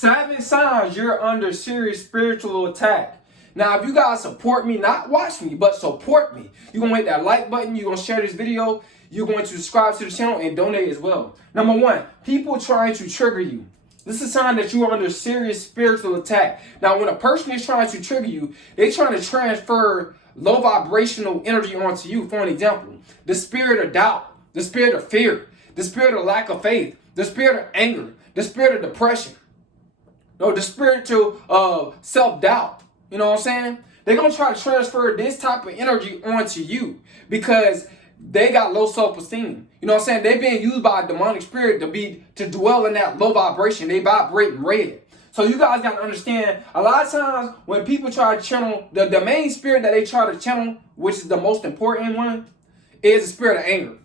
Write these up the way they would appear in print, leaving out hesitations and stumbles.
7 signs you're under serious spiritual attack. Now, if you guys support me, not watch me, but support me, you're going to hit that like button, you're going to share this video, you're going to subscribe to the channel and donate as well. Number 1, people trying to trigger you. This is a sign that you are under serious spiritual attack. Now, when a person is trying to trigger you, they're trying to transfer low vibrational energy onto you. For an example, the spirit of doubt, the spirit of fear, the spirit of lack of faith, the spirit of anger, the spirit of depression, the spiritual self-doubt. You know what I'm saying? They're going to try to transfer this type of energy onto you because they got low self-esteem. You know what I'm saying? They're being used by a demonic spirit to dwell in that low vibration. They vibrate in red. So you guys got to understand, a lot of times when people try to channel, the main spirit that they try to channel, which is the most important one, is the spirit of anger.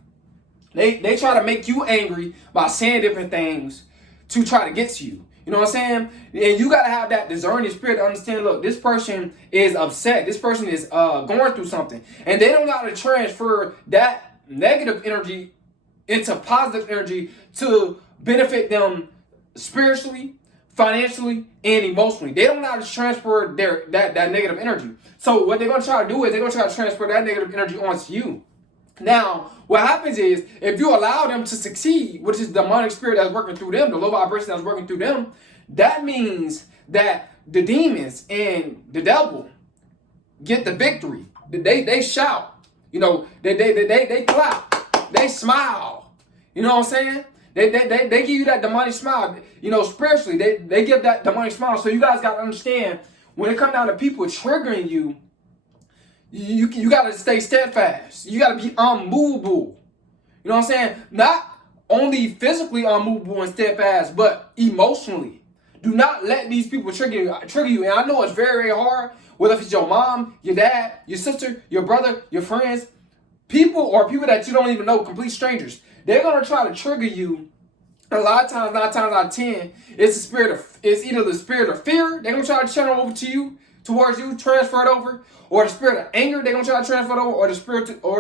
They try to make you angry by saying different things to try to get to you. You know what I'm saying? And you got to have that discerning spirit to understand, look, this person is upset. This person is going through something. And they don't know how to transfer that negative energy into positive energy to benefit them spiritually, financially, and emotionally. They don't know how to transfer that negative energy. So what they're going to try to do is they're going to try to transfer that negative energy onto you. Now, what happens is, if you allow them to succeed, which is the demonic spirit that's working through them, the low vibration that's working through them, that means that the demons and the devil get the victory. They shout, they clap, they smile. You know what I'm saying? They give you that demonic smile. Spiritually, they give that demonic smile. So you guys got to understand, when it comes down to people triggering you, you got to stay steadfast. You got to be unmovable. You know what I'm saying? Not only physically unmovable and steadfast, but emotionally. Do not let these people trigger you. And I know it's very, very hard, whether it's your mom, your dad, your sister, your brother, your friends, people that you don't even know, complete strangers. They're going to try to trigger you. A lot of times, 9 times out of 10, it's either the spirit of fear, they're going to try to channel over to you, towards you, transfer it over, or the spirit of anger, they're going to try to transfer it over, or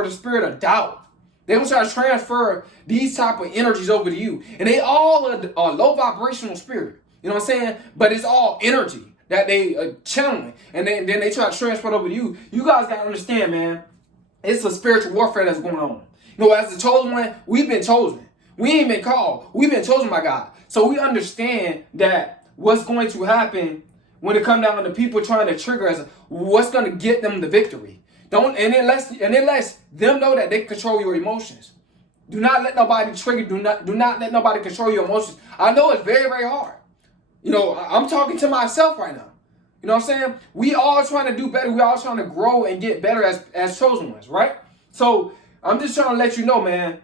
the spirit of doubt. They're going to try to transfer these type of energies over to you. And they all are low vibrational spirit. You know what I'm saying? But it's all energy that they are channeling. And then they try to transfer it over to you. You guys got to understand, man, it's a spiritual warfare that's going on. As the chosen one, we've been chosen. We ain't been called. We've been chosen by God. So we understand that what's going to happen when it comes down to people trying to trigger us, what's going to get them the victory. It lets them know that they control your emotions. Do not let nobody trigger. Do not let nobody control your emotions. I know it's very, very hard. I'm talking to myself right now. You know what I'm saying? We all trying to do better. We all trying to grow and get better as chosen ones, right? So I'm just trying to let you know, man,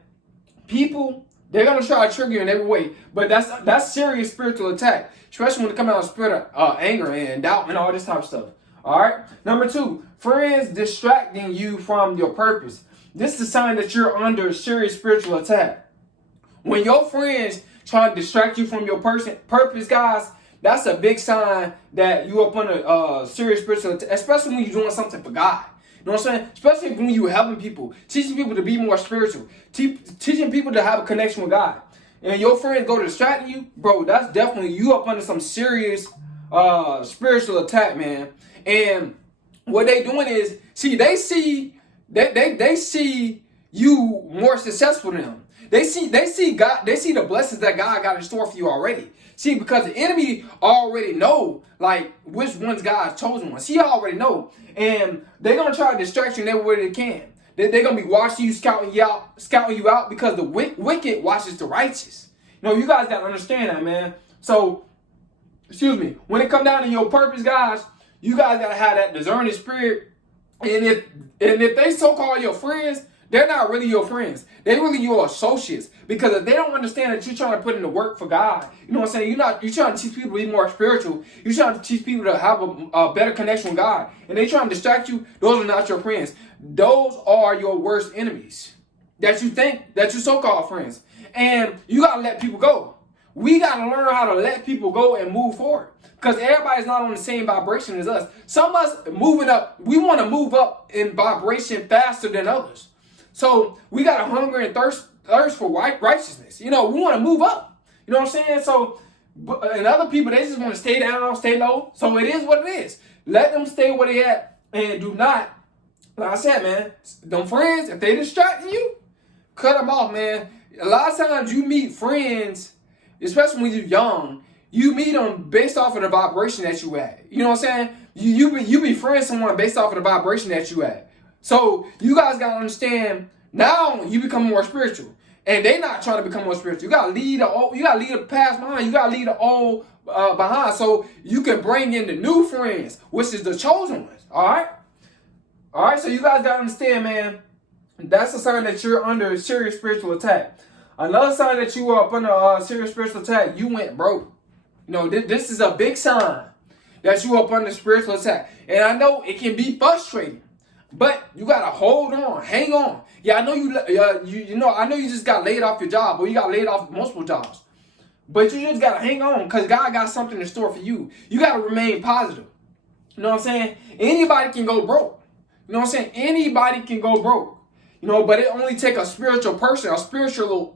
people, they're going to try to trigger you in every way. But that's serious spiritual attack, especially when it comes out of spirit of anger and doubt and all this type of stuff. All right? Number 2, friends distracting you from your purpose. This is a sign that you're under serious spiritual attack. When your friends try to distract you from your purpose, guys, that's a big sign that you're up under serious spiritual attack, especially when you're doing something for God. You know what I'm saying? Especially when you're helping people, teaching people to be more spiritual, teaching people to have a connection with God. And your friends go to distract you, bro, that's definitely you up under some serious spiritual attack, man. And what they doing is, they see you more successful than them. They see God, they see the blessings that God got in store for you already. See, because the enemy already know, which one's God's chosen ones. He already know. And they're going to try to distract you in every way they can. They're going to be watching you, scouting you out because the wicked watches the righteous. You guys got to understand that, man. So, when it come down to your purpose, guys, you guys got to have that discerning spirit. And if they so-called your friends, they're not really your friends. They're really your associates. Because if they don't understand that you're trying to put in the work for God, you know what I'm saying? You're trying to teach people to be more spiritual. You're trying to teach people to have a better connection with God. And they trying to distract you. Those are not your friends. Those are your worst enemies that you so-called friends. And you got to let people go. We got to learn how to let people go and move forward. Because everybody's not on the same vibration as us. Some of us moving up, we want to move up in vibration faster than others. So we got to hunger and thirst for righteousness. We want to move up. You know what I'm saying? So And other people, they just want to stay down, stay low. So it is what it is. Let them stay where they at, and do not, like I said, man, them friends, if they distracting you, cut them off, man. A lot of times you meet friends, especially when you're young, you meet them based off of the vibration that you at. You know what I'm saying? You befriend someone based off of the vibration that you at. So you guys gotta understand, now you become more spiritual. And they not trying to become more spiritual. You gotta leave the past behind. You gotta leave the old behind, so you can bring in the new friends, which is the chosen ones. All right. So you guys gotta understand, man. That's a sign that you're under serious spiritual attack. Another sign that you are up under serious spiritual attack, you went broke. You know, this is a big sign that you are up under spiritual attack. And I know it can be frustrating, but you gotta hold on, hang on. Yeah, I know I know you just got laid off your job, or you got laid off multiple jobs. But you just gotta hang on, because God got something in store for you. You gotta remain positive. You know what I'm saying? Anybody can go broke. You know what I'm saying? Anybody can go broke. You know, but it only takes a spiritual person, a spiritual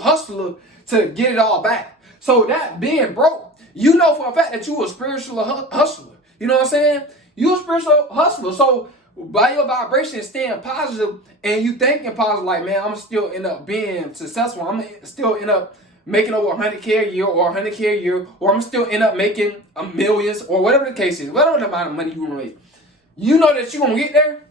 hustler to get it all back. So that being broke, you know for a fact that you a spiritual hustler. You know what I'm saying? You a spiritual hustler. So by your vibration staying positive, and you thinking positive, like, man, I'm still end up being successful. I'm still end up making over 100K a year, or 100K a year, or I'm still end up making millions, or whatever the case is, whatever the amount of money you want to make. You know that you're going to get there.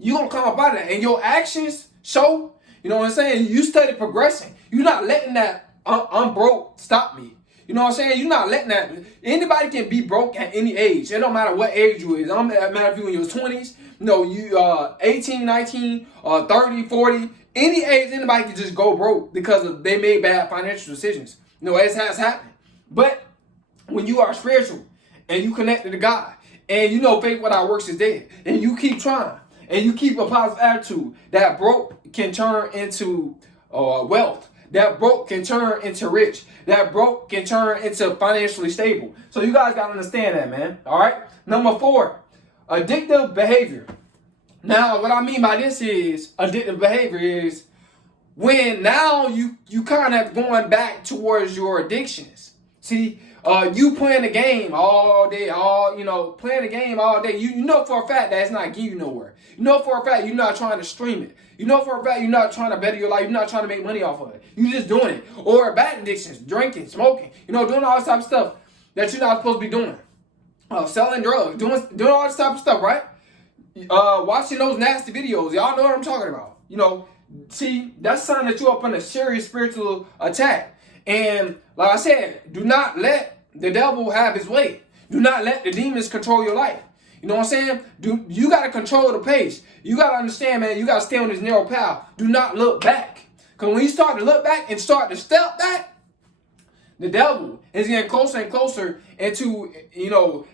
You're going to come up out of that. And your actions show, you know what I'm saying? You study progressing. You're not letting that I'm broke stop me. You know what I'm saying? You're not letting that. Anybody can be broke at any age. It don't matter what age you is. It don't matter if you're in your 20s, you 18, 19, 30, 40. Any age, anybody can just go broke because they made bad financial decisions. It has happened. But when you are spiritual and you connected to God, and faith without works is dead, and you keep trying, and you keep a positive attitude, that broke can turn into wealth. That broke can turn into rich. That broke can turn into financially stable. So you guys got to understand that, man. All right. Number 4, addictive behavior. Now, what I mean by this is addictive behavior is when now you kind of going back towards your addictions. See, you playing the game all day, playing the game all day. You know for a fact that it's not getting you nowhere. You know for a fact you're not trying to stream it. You know for a fact you're not trying to better your life. You're not trying to make money off of it. You're just doing it. Or bad addictions, drinking, smoking, doing all this type of stuff that you're not supposed to be doing. Selling drugs, doing all this type of stuff, right? Watching those nasty videos. Y'all know what I'm talking about. See, that's a sign that you're up under serious spiritual attack. And like I said, do not let the devil have his way. Do not let the demons control your life. You know what I'm saying? You got to control the pace. You got to understand, man, you got to stay on this narrow path. Do not look back. Because when you start to look back and start to step back, the devil is getting closer and closer into,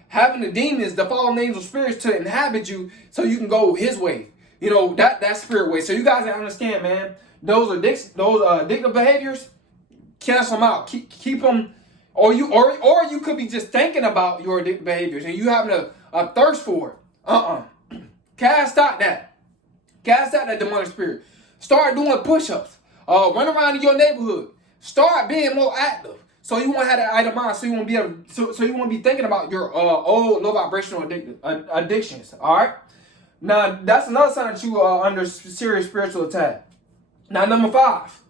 having the demons, the fallen angel spirits to inhabit you so you can go his way. That spirit way. So you guys gotta understand, man, those addictive behaviors, cancel them out. Keep them, or you could be just thinking about your addictive behaviors and you having a thirst for it. Cast out that demonic spirit. Start doing push-ups. Run around in your neighborhood. Start being more active. So you won't have that idle mind. So you won't be able. So you won't be thinking about your old low vibrational addictions. All right. Now that's another sign that you are under serious spiritual attack. Now number 5,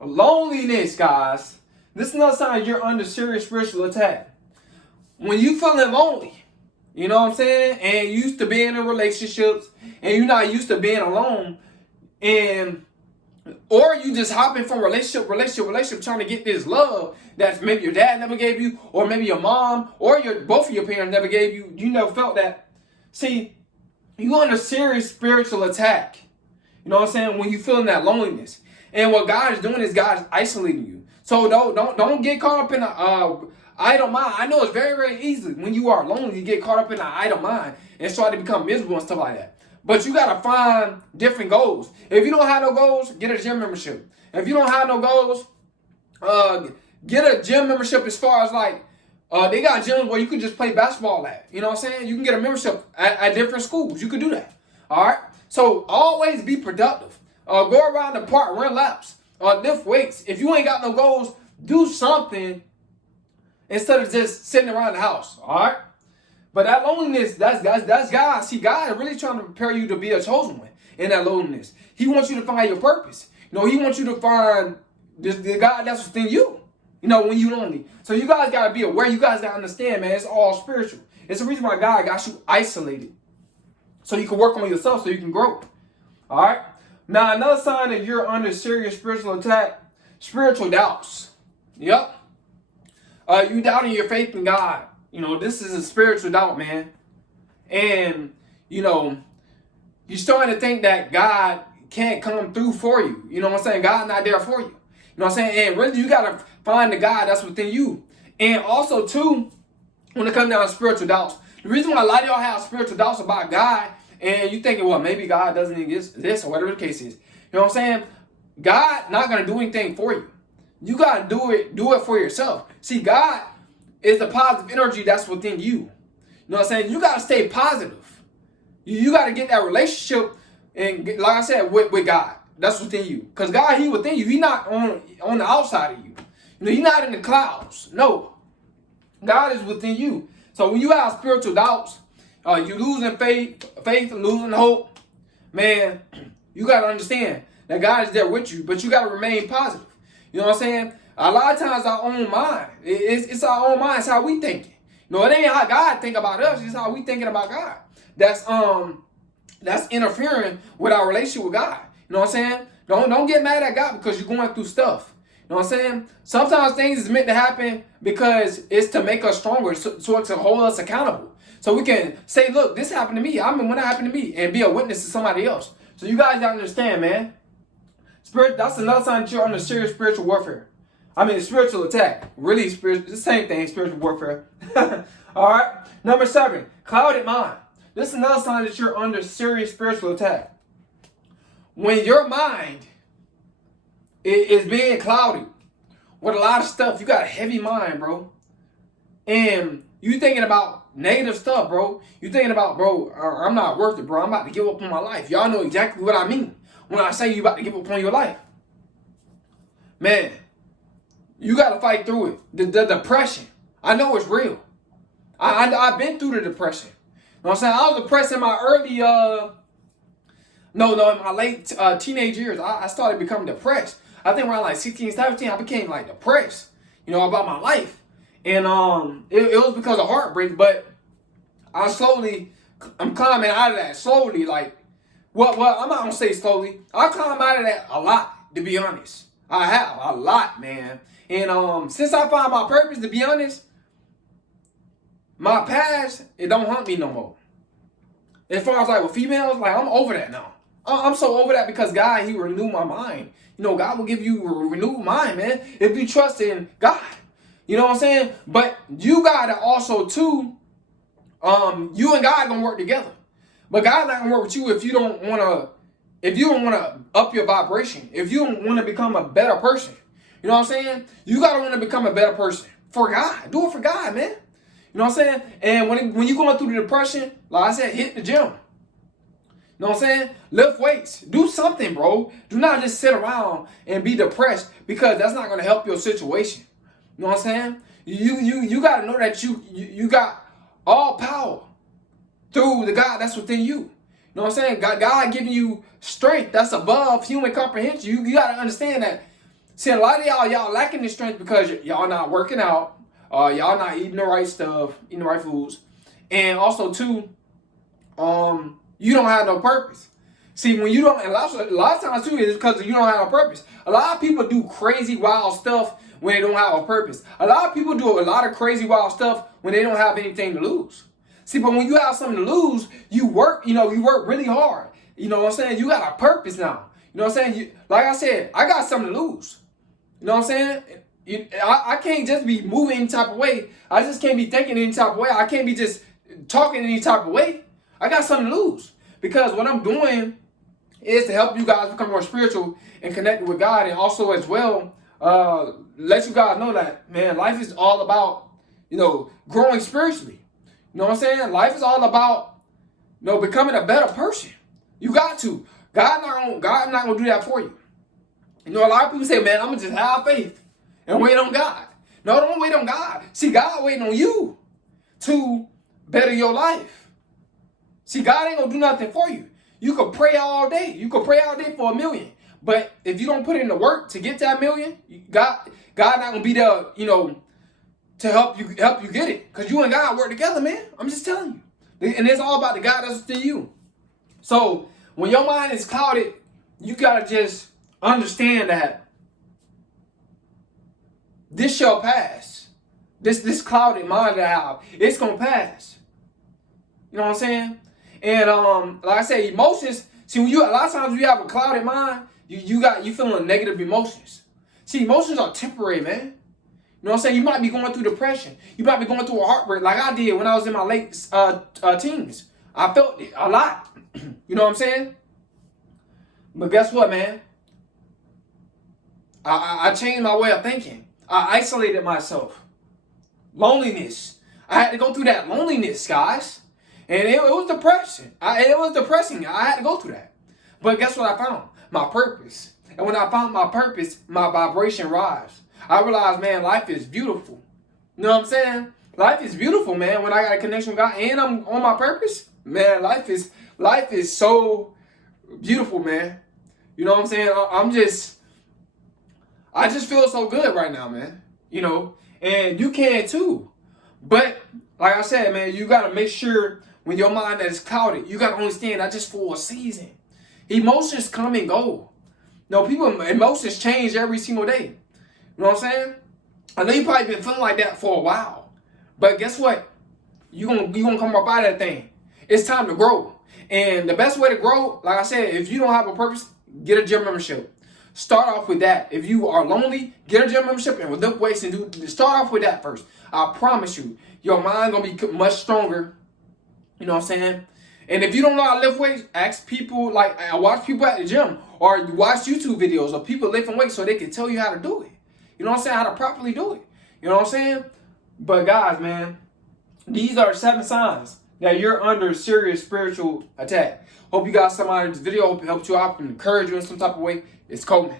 loneliness, guys. This is another sign you're under serious spiritual attack. When you feeling lonely, you know what I'm saying, and you used to being in relationships, and you're not used to being alone, or you just hopping from relationship, trying to get this love that maybe your dad never gave you, or maybe your mom, or both of your parents never gave you. You never felt that. See, you under serious spiritual attack. You know what I'm saying? When you feeling that loneliness, and what God is doing is God is isolating you. So don't get caught up in a idle mind. I know it's very, very easy when you are lonely, you get caught up in an idle mind and start to become miserable and stuff like that. But you got to find different goals. If you don't have no goals, get a gym membership. If you don't have no goals, get a gym membership as far as they got gyms where you can just play basketball at. You know what I'm saying? You can get a membership at different schools. You can do that. All right? So always be productive. Go around the park, run laps, lift weights. If you ain't got no goals, do something instead of just sitting around the house. All right. But that loneliness, that's God. See, God is really trying to prepare you to be a chosen one in that loneliness. He wants you to find your purpose. He wants you to find the God that's within you. When you're lonely. So you guys got to be aware. You guys got to understand, man, it's all spiritual. It's the reason why God got you isolated. So you can work on yourself so you can grow. All right? Now, another sign that you're under serious spiritual attack, spiritual doubts. Yep. You doubting your faith in God. This is a spiritual doubt, man. And, you're starting to think that God can't come through for you. You know what I'm saying? God's not there for you. You know what I'm saying? And really, you got to find the God that's within you. And also, too, when it comes down to spiritual doubts, the reason why a lot of y'all have spiritual doubts about God, and you thinking, well, maybe God doesn't exist or whatever the case is. You know what I'm saying? God not going to do anything for you. You got to do it for yourself. See, God is the positive energy that's within you. You know what I'm saying? You got to stay positive. You got to get that relationship, and like I said, with God. That's within you. Because God, He within you. He not on the outside of you. He's not in the clouds. No. God is within you. So when you have spiritual doubts, you losing faith, losing hope, man, you got to understand that God is there with you, but you got to remain positive. You know what I'm saying? A lot of times our own mind, it's our own mind. It's how we thinking. It ain't how God think about us. It's how we thinking about God. That's interfering with our relationship with God. You know what I'm saying? Don't get mad at God because you're going through stuff. You know what I'm saying? Sometimes things is meant to happen because it's to make us stronger, so it's to hold us accountable. So we can say, look, this happened to me. I mean, when it happened to me, and be a witness to somebody else. So you guys gotta understand, man. That's another sign that you're under serious spiritual warfare. I mean, spiritual attack. Really, the same thing, spiritual warfare. All right. Number 7, clouded mind. This is another sign that you're under serious spiritual attack. When your mind is being clouded with a lot of stuff, you got a heavy mind, bro. And you thinking about negative stuff, bro. You thinking about, bro, I'm not worth it, bro. I'm about to give up on my life. Y'all know exactly what I mean when I say you about to give up on your life. Man, you got to fight through it. The depression. I know it's real. I've been through the depression. You know what I'm saying? I was depressed in my early, in my late teenage years. I started becoming depressed. I think around like 16, 17, I became like depressed, about my life. And it was because of heartbreak, but I'm climbing out of that slowly. Like, well, I'm not gonna say slowly. I climbed out of that a lot, to be honest. I have a lot, man. And since I found my purpose, to be honest, my past, it don't haunt me no more. As far as like with females, like I'm over that now. I'm so over that because God, He renewed my mind. God will give you a renewed mind, man, if you trust in God. You know what I'm saying? But you gotta also too, you and God gonna work together. But God not gonna work with you if you don't wanna up your vibration. If you don't wanna become a better person. You know what I'm saying? You gotta wanna become a better person for God. Do it for God, man. You know what I'm saying? And when you're going through the depression, like I said, hit the gym. You know what I'm saying? Lift weights. Do something, bro. Do not just sit around and be depressed because that's not going to help your situation. You know what I'm saying? You got to know that you got all power through the God that's within you. You know what I'm saying? God giving you strength that's above human comprehension. You got to understand that. See, a lot of y'all lacking this strength because y'all not working out. Y'all not eating the right stuff, eating the right foods. And also, too, you don't have no purpose. See, when you don't, and a lot of times, too, it's because you don't have no purpose. A lot of people do crazy, wild stuff when they don't have a purpose. A lot of people do a lot of crazy, wild stuff when they don't have anything to lose. See, but when you have something to lose, you work really hard. You know what I'm saying? You got a purpose now. You know what I'm saying? Like I said, I got something to lose. You know what I'm saying? I can't just be moving any type of way. I just can't be thinking any type of way. I can't be just talking any type of way. I got something to lose. Because what I'm doing is to help you guys become more spiritual and connected with God. And also as well, let you guys know that, man, life is all about, growing spiritually. You know what I'm saying? Life is all about, becoming a better person. You got to. God not going to do that for you. A lot of people say, man, I'm going to just have faith and wait on God. No, don't wait on God. See, God waiting on you to better your life. See, God ain't gonna do nothing for you. You could pray all day. You could pray all day for 1,000,000. But if you don't put in the work to get that 1,000,000, God not gonna be there, to help you get it. Because you and God work together, man. I'm just telling you. And it's all about the God that's within you. So when your mind is clouded, you gotta just understand that this shall pass. This clouded mind that I have, it's gonna pass. You know what I'm saying? And like I said, emotions. See, when a lot of times when you have a clouded mind, you feeling negative emotions. See, emotions are temporary, man. You know what I'm saying? You might be going through depression. You might be going through a heartbreak, like I did when I was in my late teens. I felt it a lot. You know what I'm saying? But guess what, man? I changed my way of thinking. I isolated myself. Loneliness. I had to go through that loneliness, guys. And it was depressing. It was depressing. I had to go through that. But guess what I found? My purpose. And when I found my purpose, my vibration rise. I realized, man, life is beautiful. You know what I'm saying? Life is beautiful, man. When I got a connection with God and I'm on my purpose, man, life is so beautiful, man. You know what I'm saying? I just feel so good right now, man. And you can too. But like I said, man, you gotta make sure when your mind that is clouded, you gotta understand that just for a season. Emotions come and go. Emotions change every single day. You know what I'm saying? I know you probably been feeling like that for a while. But guess what? You gonna come up out of that thing. It's time to grow. And the best way to grow, like I said, if you don't have a purpose, get a gym membership. Start off with that. If you are lonely, get a gym membership and lift weights and start off with that first. I promise you, your mind gonna be much stronger. You know what I'm saying? And if you don't know how to lift weights, ask people, watch people at the gym or watch YouTube videos of people lifting weights so they can tell you how to do it. You know what I'm saying? How to properly do it. You know what I'm saying? But guys, man, these are 7 signs that you're under serious spiritual attack. Hope you got something out of this video. Hope it helped you out and encourage you in some type of way. It's Coleman.